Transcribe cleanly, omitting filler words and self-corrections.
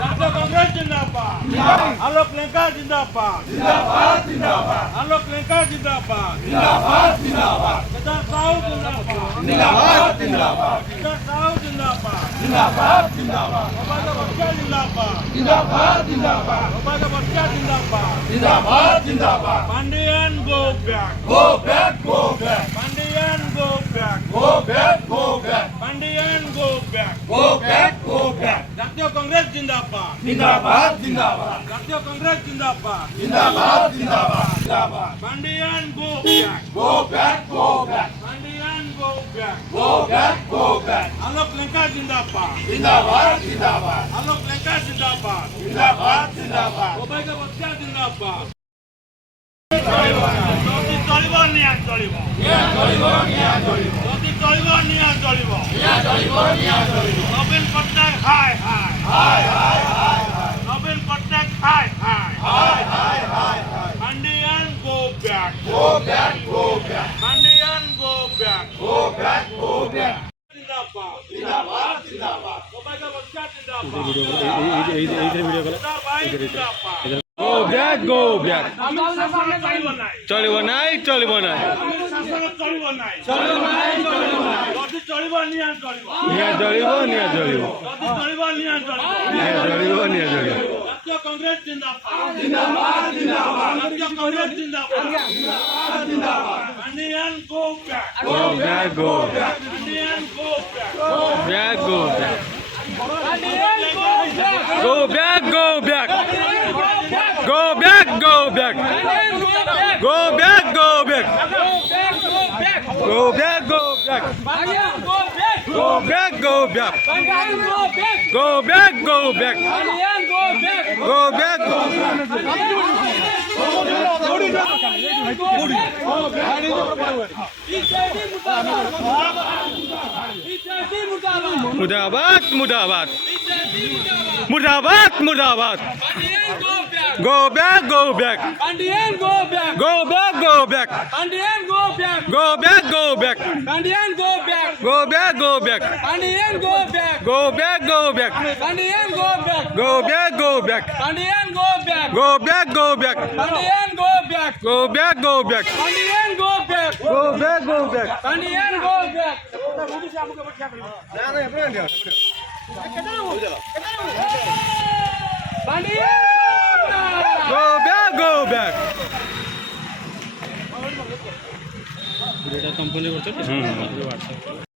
জাতীয় কংগ্রেস জিন্দাবাদ। আলোক লেঙ্কা জিন্দাবাদ। আলোক লেঙ্কা জিন্দাবাদ। কেদার সাহু জিন্দাবাদ। কেদার সাহু জিন্দাবাদ। ওবায়দা বাদশাহ জিন্দাবাদ। ওবায়দা বাদশাহ জিন্দাবাদ। Pandian go back. Pandian go back. Pandian go back. জাতীয় কংগ্রেস জিন্দাবাদ। জাতীয় কংগ্রেস জিন্দাবাদ। Pandian go back. Pandian go back. আলোক লেঙ্কা জিন্দাবাদ। আলোক লেঙ্কা জিন্দাবাদ। ওবায়দা বাদশাহ জিন্দাবাদ। যদি চলিব নিয়া চলিব। যদি চলিব নিয়া চলিব। নবীন পট্টনায়ক হাই হাই। নবীন পট্টনায়ক হাই হাই। Pandian go back. Pandian go back. জিন্দাবাদ। ওবায়দা বাদশাহ জিন্দাবাদ। Go back. চলিব নাই। যদি চলিব নিয়া চলিব। জাতীয় কংগ্রেস জিন্দাবাদ। জাতীয় কংগ্রেস জিন্দাবাদ। Pandian go back. Pandian go back. मुर्दाबाद। Go back. Pandian go back. Go back. Pandian go back. Go back. Pandian go back. Go back. Pandian go back. Go back. Pandian go back. Go back. Pandian go back. Go back. Pandian go back. Pandian go back. Go back. Pandian go back. Go back. Pandian go back. Pandian Go back. ভিডিওটা সম্পূর্ণ করতে